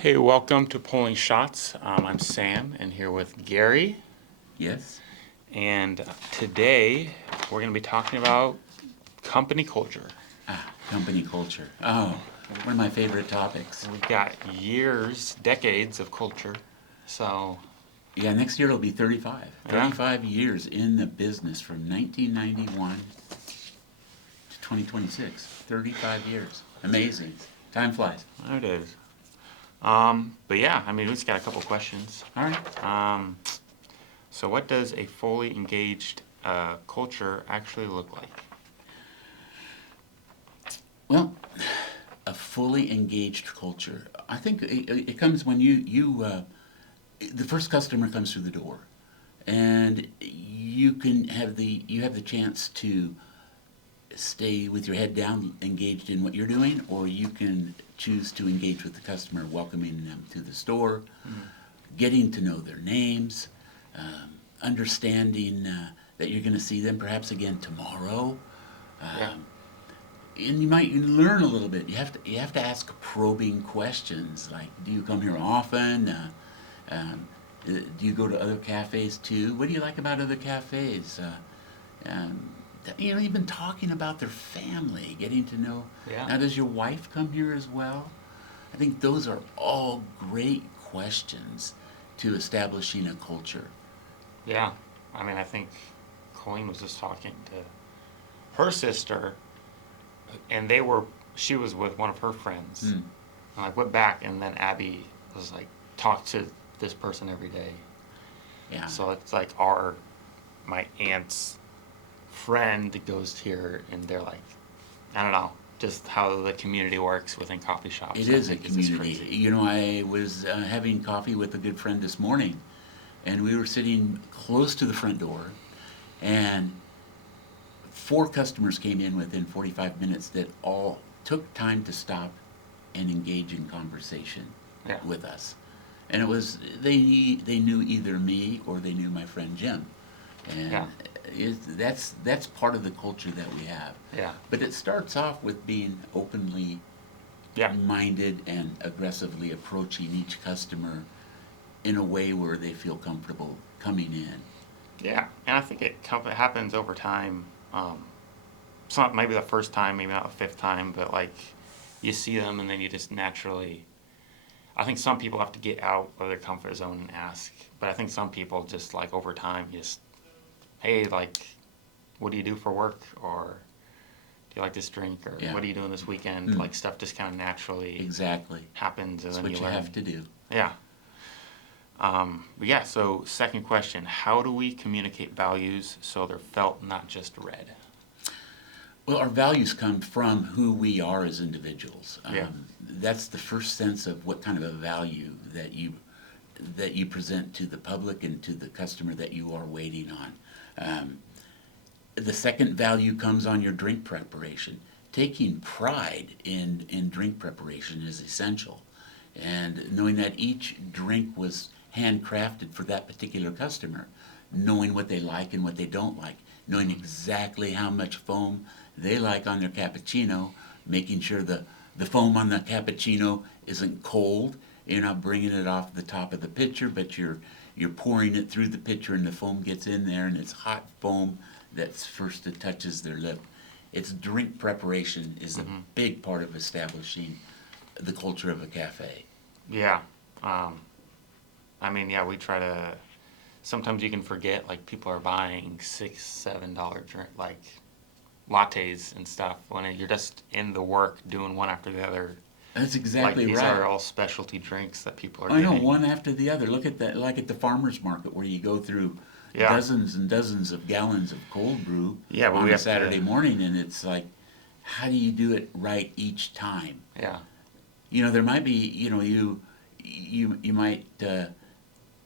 Hey, welcome to Pulling Shots. I'm Sam, and here with Gary. Yes. And today we're going to be talking about company culture. Company culture. Oh, one of my favorite topics. We've got years, decades of culture. So, Yeah, next year it'll be 35. Yeah. 35 years in the business from 1991 to 2026. 35 years. Amazing. Time flies. there it is. But yeah, I mean, we just got a couple questions. All right. So, what does a fully engaged culture actually look like? Well, a fully engaged culture. I think it comes when the first customer comes through the door, and you have the chance to stay with your head down, engaged in what you're doing, or you can choose to engage with the customer, welcoming them to the store, getting to know their names, understanding that you're going to see them perhaps again tomorrow. Yeah. And you might learn a little bit. You have to ask probing questions like, do you come here often? Do you go to other cafes too? What do you like about other cafes? Even talking about their family, getting to know. Yeah. Now, does your wife come here as well? I think those are all great questions to establishing a culture. Yeah. I mean, I think Colleen was just talking to her sister, and she was with one of her friends. Hmm. And like went back, and then Abby was like, talk to this person every day. Yeah. So it's like my aunt's friend that goes here, and they're like, I don't know, just how the community works within coffee shops. It I is a think is just community. crazy. You know, I was having coffee with a good friend this morning, and we were sitting close to the front door, and four customers came in within 45 minutes that all took time to stop and engage in conversation Yeah. with us. And it was they knew either me or they knew my friend Jim, and Yeah. that's part of the culture that we have. Yeah. But it starts off with being openly Yeah. minded and aggressively approaching each customer in a way where they feel comfortable coming in. Yeah. And I think it happens over time. It's not maybe the first time, maybe not the fifth time, but like you see them, and then you just naturally. I think some people have to get out of their comfort zone and ask, but I think some people just like over time just, hey, like, what do you do for work, or do you like this drink, or Yeah. what are you doing this weekend? Mm. Like stuff just kind of naturally Exactly. happens, and That's then what you you learn. have to do. Yeah. But yeah. So second question: how do we communicate values so they're felt, not just read? Well, our values come from who we are as individuals. Yeah. That's the first sense of what kind of a value that you present to the public and to the customer that you are waiting on. The second value comes on your drink preparation. Taking pride in drink preparation is essential, and knowing that each drink was handcrafted for that particular customer, knowing what they like and what they don't like, knowing exactly how much foam they like on their cappuccino, making sure the foam on the cappuccino isn't cold. You're not bringing it off the top of the pitcher, but you're pouring it through the pitcher, and the foam gets in there, and it's hot foam that's first that touches their lip. It's drink preparation is a big part of establishing the culture of a cafe. Yeah. I mean, yeah, we try to. Sometimes you can forget, like people are buying $6, $7 drink, like lattes and stuff when you're just in the work doing one after the other. That's Like exactly these right. are all specialty drinks that people are I know, getting. one after the other. Look at that, like at the farmer's market where you go through Yeah. dozens and dozens of gallons of cold brew Yeah, but on we a have Saturday to. morning, and it's like, how do you do it right each time? Yeah. You know, there might be, you might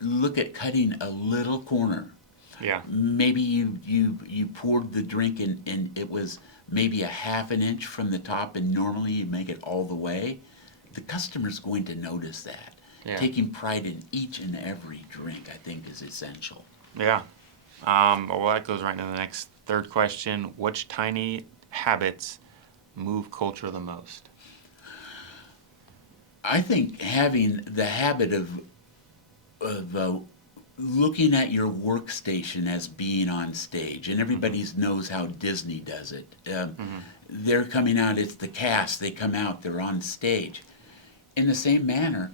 look at cutting a little corner. Yeah. Maybe you poured the drink and it was maybe a half an inch from the top, and normally you make it all the way. The customer's going to notice that. Yeah. Taking pride in each and every drink, I think, is essential. Yeah. Well, that goes right into the next third question. Which tiny habits move culture the most? I think having the habit of looking at your workstation as being on stage, and everybody knows how Disney does it. They're coming out, it's the cast, they come out, they're on stage. In the same manner,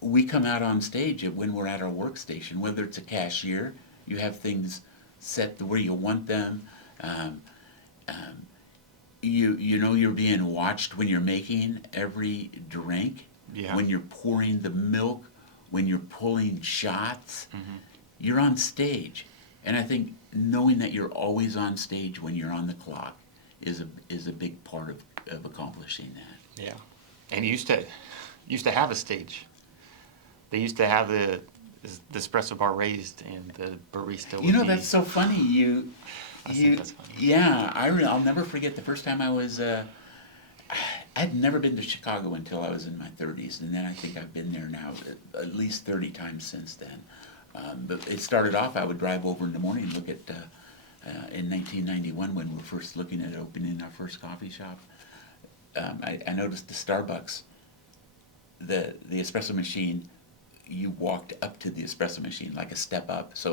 we come out on stage when we're at our workstation, whether it's a cashier, you have things set the where you want them. Um, um, you know you're being watched when you're making every drink, Yeah. when you're pouring the milk, when you're pulling shots. You're on stage. And I think knowing that you're always on stage when you're on the clock is a big part of accomplishing that. Yeah. And used to have a stage. They used to have the espresso bar raised, and the barista would You know, be. that's so funny. I think that's funny. Yeah, I'll never forget the first time I was. I'd never been to Chicago until I was in my 30s, and then I think I've been there now at least 30 times since then. But it started off, I would drive over in the morning and look at, in 1991 when we were first looking at opening our first coffee shop, I noticed the Starbucks, the espresso machine, you walked up to the espresso machine like a step up. So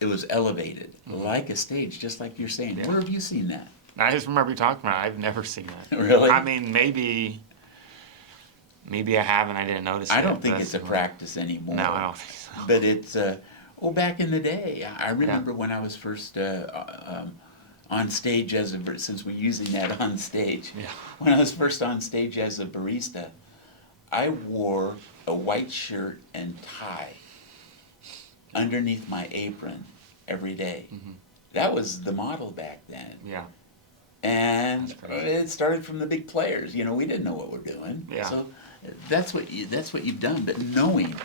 it was elevated, like a stage, just like you're saying. Yeah. Where have you seen that? I just remember you talking about it. I've never seen that. Really? I mean, maybe I have and I didn't notice it. I don't think but it's a practice anymore. No, I don't think so. But it's, back in the day, I remember when I was first on stage since we're using that on stage, Yeah. when I was first on stage as a barista, I wore a white shirt and tie underneath my apron every day. That was the model back then. Yeah. And That's crazy. it started from the big players. You know, we didn't know what we're doing. Yeah. So that's what you've done. But knowing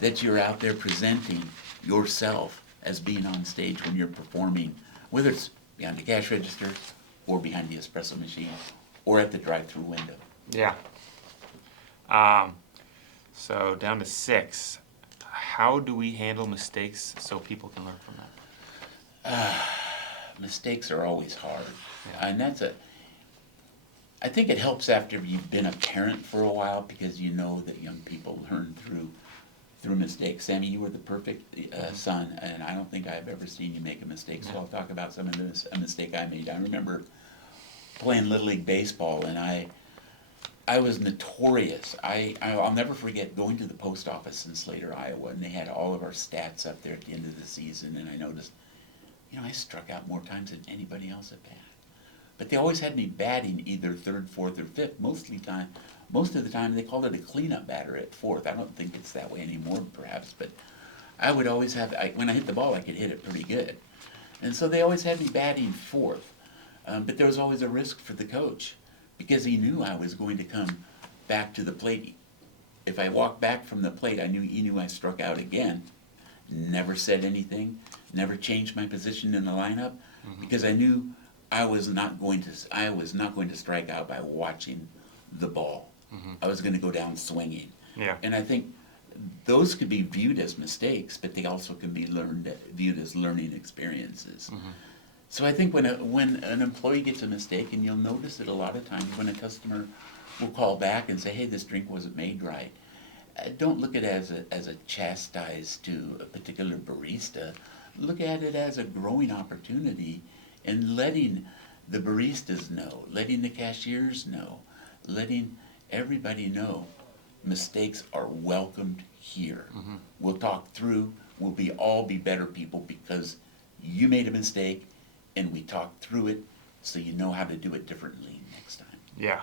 that you're out there presenting yourself as being on stage when you're performing, whether it's behind the cash register or behind the espresso machine or at the drive-through window. Yeah. So down to 6. How do we handle mistakes so people can learn from that? Mistakes are always hard. Yeah. And I think it helps after you've been a parent for a while, because you know that young people learn through mistakes. Sammy, you were the perfect son, and I don't think I've ever seen you make a mistake. So I'll talk about a mistake I made. I remember playing Little League Baseball, and I was notorious. I'll never forget going to the post office in Slater, Iowa, and they had all of our stats up there at the end of the season, and I noticed, I struck out more times than anybody else at bat. But they always had me batting either third, fourth, or fifth. Most of the time they called it a cleanup batter at fourth. I don't think it's that way anymore, perhaps, but I would always when I hit the ball, I could hit it pretty good. And so they always had me batting fourth. But there was always a risk for the coach, because he knew I was going to come back to the plate. If I walked back from the plate, he knew I struck out again. Never said anything, never changed my position in the lineup, because I knew I was not going to strike out by watching the ball. I was going to go down swinging. Yeah. And I think those could be viewed as mistakes, but they also can be viewed as learning experiences. So I think when an employee gets a mistake, and you'll notice it a lot of times when a customer will call back and say, "Hey, this drink wasn't made right," don't look at it as a chastise to a particular barista. Look at it as a growing opportunity, and letting the baristas know, letting the cashiers know, letting everybody know mistakes are welcomed here. We'll talk through, we'll all be better people because you made a mistake, and we talked through it, so you know how to do it differently next time. Yeah.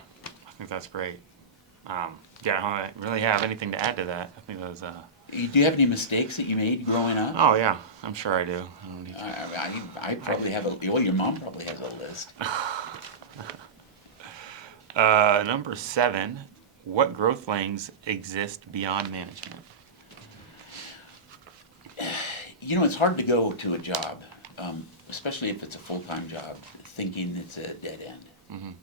I think that's great. I don't really have anything to add to that. I think that was. Do you have any mistakes that you made growing up? Oh yeah, I'm sure I do. I don't need to. I probably have your mom probably has a list. Number 7. What growth lanes exist beyond management? It's hard to go to a job, especially if it's a full-time job, thinking it's a dead end.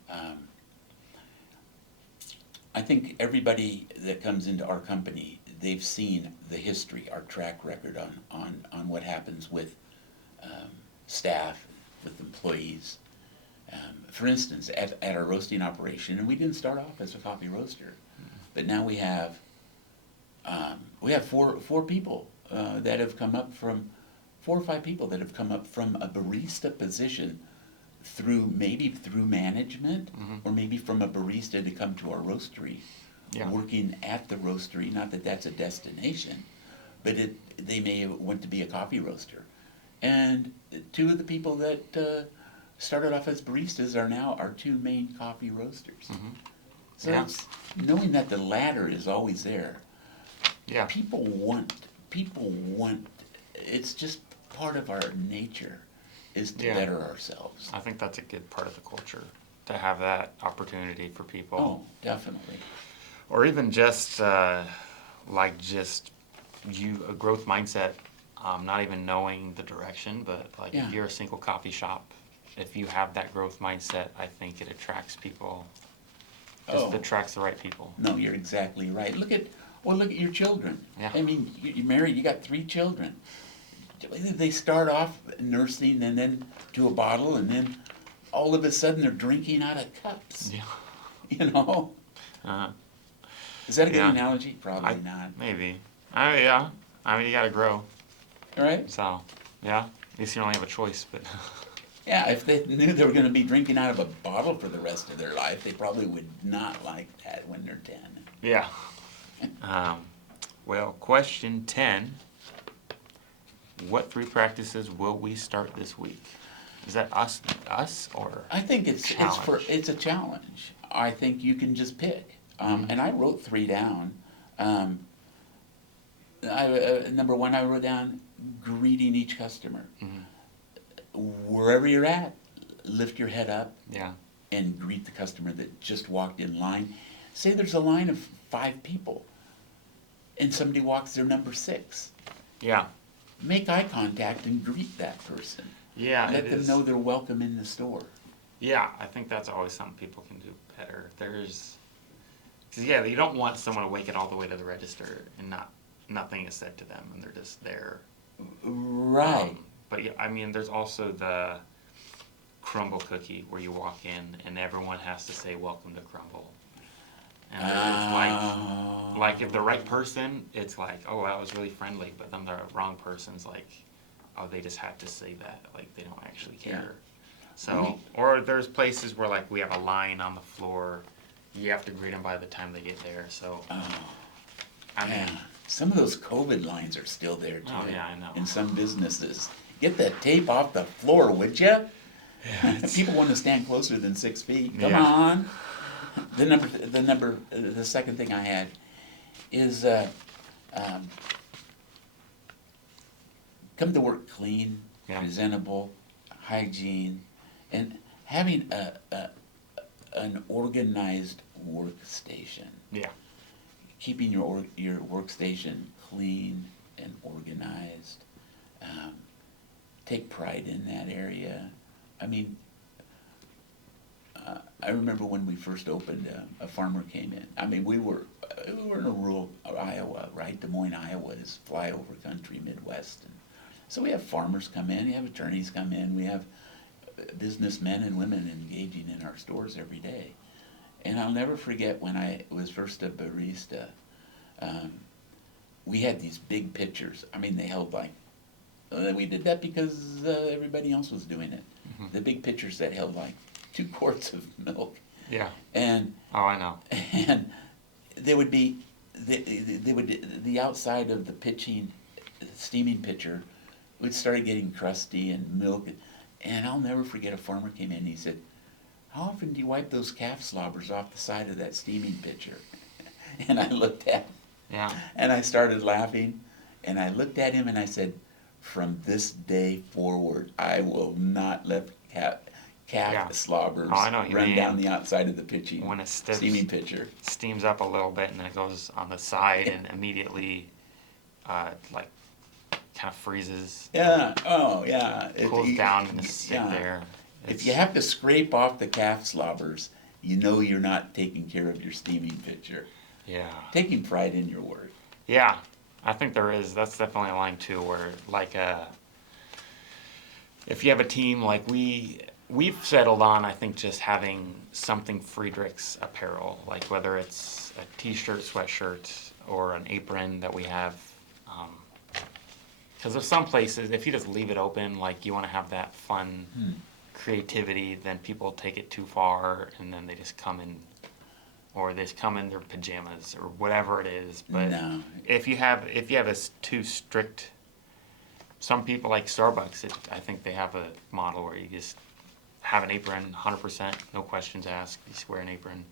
I think everybody that comes into our company, they've seen the history, our track record on what happens with staff, with employees. For instance, at our roasting operation, and we didn't start off as a coffee roaster, But now we have four people that have come up from, 4 or 5 people that have come up from a barista position maybe through management, or maybe from a barista to come to our roastery, Yeah. working at the roastery. Not that that's a destination, but they may want to be a coffee roaster. And 2 of the people that started off as baristas are now our 2 main coffee roasters. So Yeah. it's knowing that the ladder is always there. Yeah. People want, it's just part of our nature is to Yeah. better ourselves. I think that's a good part of the culture, to have that opportunity for people. Oh, definitely. Or even just just a growth mindset, not even knowing the direction, but like Yeah. if you're a single coffee shop, if you have that growth mindset, I think it attracts people. Just attracts the right people. No, you're exactly right. Look at your children. Yeah. I mean, you're married, you got 3 children. They start off nursing and then to a bottle, and then all of a sudden they're drinking out of cups. Yeah. You know? Uh, Is that a good Yeah. analogy? Probably not. Maybe. Yeah. I mean, you gotta grow. All right? So, yeah. At least you don't have a choice, but. Yeah, if they knew they were going to be drinking out of a bottle for the rest of their life, they probably would not like that when they're 10. Yeah. Well, question 10. What 3 practices will we start this week? Is that us or? I think it's a challenge. I think you can just pick. And I wrote 3 down. Number 1, I wrote down greeting each customer. Wherever you're at, lift your head up. Yeah. And greet the customer that just walked in line. Say there's a line of 5 people, and somebody walks their number 6. Yeah. Make eye contact and greet that person. Yeah. Let them know they're welcome in the store. Yeah, I think that's always something people can do better. Cause yeah, you don't want someone to wake it all the way to the register and nothing is said to them, and they're just there. Right. But yeah, I mean, there's also the crumble cookie where you walk in and everyone has to say welcome to crumble. And it's like if the right person, it's like, oh, that was really friendly. But then the wrong person's like, oh, they just have to say that. Like they don't actually care. So, or there's places where like we have a line on the floor. You have to greet them by the time they get there. So, I mean, some of those COVID lines are still there too. Oh yeah, I know. In some businesses. Get the tape off the floor, would you? Yeah, People want to stand closer than 6 feet. Come Yeah. on. The second thing I had is come to work clean, Yeah. presentable, hygiene, and having an organized workstation. Yeah. Keeping your workstation clean and organized. Take pride in that area. I mean, I remember when we first opened, a farmer came in. I mean, we were in a rural Iowa, right? Des Moines, Iowa is flyover country, Midwest. And so we have farmers come in, we have attorneys come in, we have businessmen and women engaging in our stores every day. And I'll never forget when I was first a barista, we had these big pitchers. I mean, they held like, we did that because everybody else was doing it. The big pitchers that held like 2 quarts of milk. Yeah. And Oh, I know. and they would be the outside of the steaming pitcher would start getting crusty and milk. And I'll never forget, a farmer came in and he said, "How often do you wipe those calf slobbers off the side of that steaming pitcher?" And I looked at him. Yeah. And I started laughing, and I looked at him and I said, "From this day forward, I will not let calf Yeah. slobbers Oh, I know what you run mean. down the outside of the When it steaming pitcher." steams up a little bit and then it goes on the side and immediately, like, kind of freezes. Yeah, oh, yeah. Cools down and just sit there. If you have to scrape off the calf slobbers, you know you're not taking care of your steaming pitcher. Yeah. Taking pride in your work. Yeah, I think there is. That's definitely a line too, where like if you have a team like we've settled on, I think, just having something Friedrichs apparel, like whether it's a t-shirt, sweatshirt, or an apron that we have. Because there's some places, if you just leave it open, like you want to have that fun creativity, then people take it too far, and then they just come in, or they just come in their pajamas or whatever it is. But No. if you have too strict, some people like Starbucks. I think they have a model where you just have an apron, 100%, no questions asked. You just wear an apron,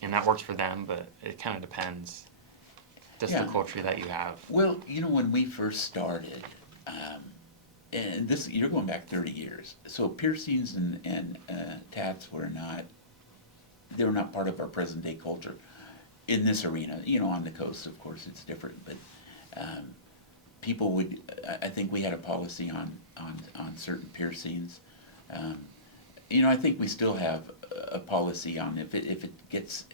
and that works for them. But it kind of depends, just Yeah. the culture that you have. Well, when we first started, and this, you're going back 30 years, so piercings and tats they were not part of our present day culture in this arena. On the coast, of course, it's different, but people would, I think we had a policy on certain piercings. I think we still have a policy on if it gets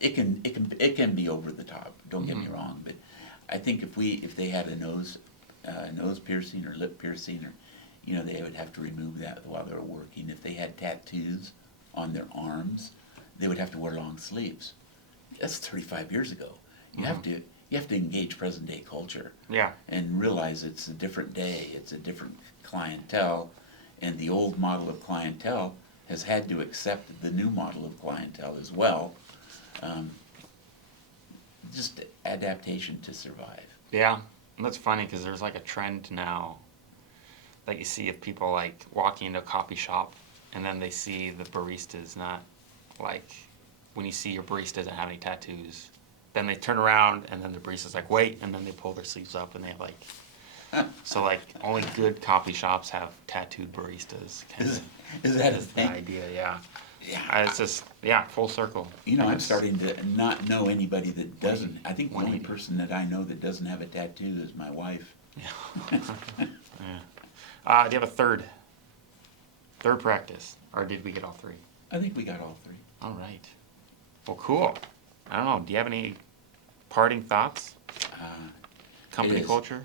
it can be over the top. Don't get me wrong, but I think if they had a nose piercing or lip piercing, or they would have to remove that while they were working. If they had tattoos on their arms, they would have to wear long sleeves. That's 35 years ago. You have to engage present day culture. Yeah. And realize it's a different day. It's a different clientele, and the old model of clientele has had to accept the new model of clientele as well. Just adaptation to survive. Yeah, and that's funny because there's like a trend now that you see of people like walking into a coffee shop and then they see the baristas, not like when you see your barista doesn't have any tattoos, then they turn around and then the barista's like, wait, and then they pull their sleeves up and they like, so like only good coffee shops have tattooed baristas. Is that a That's the thing? idea, yeah. Yeah. It's just, full circle. I'm starting to not know anybody that doesn't. I think the only 180. person that I know that doesn't have a tattoo is my wife. Yeah. Do you have a third practice, or did we get all three? I think we got all three. All right. Well, cool. I don't know. Do you have any parting thoughts? Company is. culture?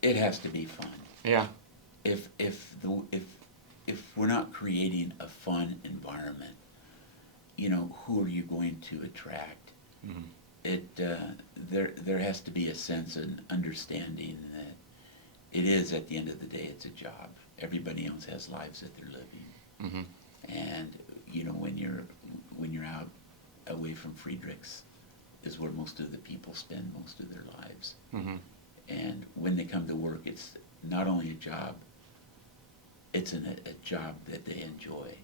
It has to be fun. Yeah. If we're not creating a fun environment, who are you going to attract? There has to be a sense and understanding that it is, at the end of the day, it's a job. Everybody else has lives that they're living, and when you're out away from Friedrichs is where most of the people spend most of their lives. And when they come to work, it's not only a job, it's a job that they enjoy.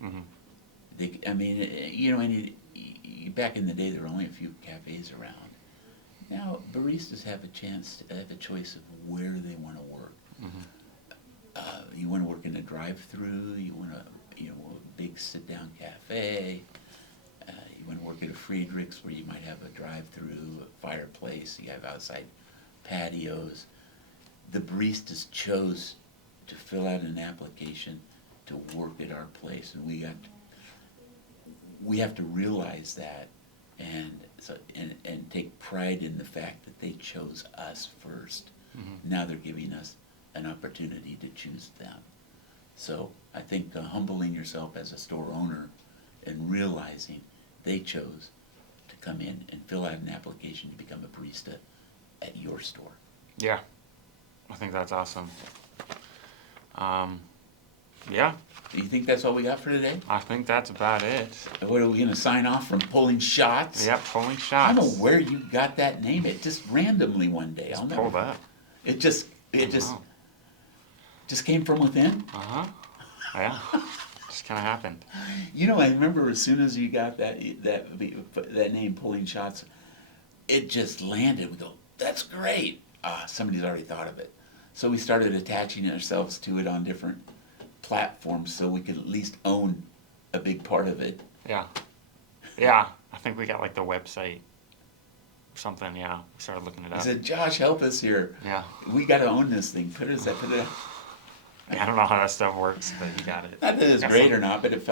Back in the day, there were only a few cafes around. Now, baristas have a choice of where they want to work. You want to work in a drive-through, you want a big sit-down cafe, you want to work at a Friedrichs where you might have a drive-through, a fireplace, you have outside patios. The baristas chose to fill out an application to work at our place, and we have to realize that, and take pride in the fact that they chose us first. Now they're giving us an opportunity to choose them. So I think humbling yourself as a store owner and realizing they chose to come in and fill out an application to become a barista at your store. Yeah. I think that's awesome. Yeah. Do you think that's all we got for today? I think that's about it. What, are we going to sign off from Pulling Shots? Yep, pulling I shots. don't know where you got that name. It just randomly one day. Just pulled up. It just came from within. Yeah. Just kind of happened. I remember as soon as you got that name, Pulling Shots, it just landed. We go, that's great. Somebody's already thought of it. So we started attaching ourselves to it on different platforms so we could at least own a big part of it. Yeah. Yeah. I think we got like the website or something. Yeah. We started looking it I up. said, Josh, help us here. Yeah. We got to own this thing. Put it. I don't know how that stuff works, but you got it. Not that it's great or not, but it felt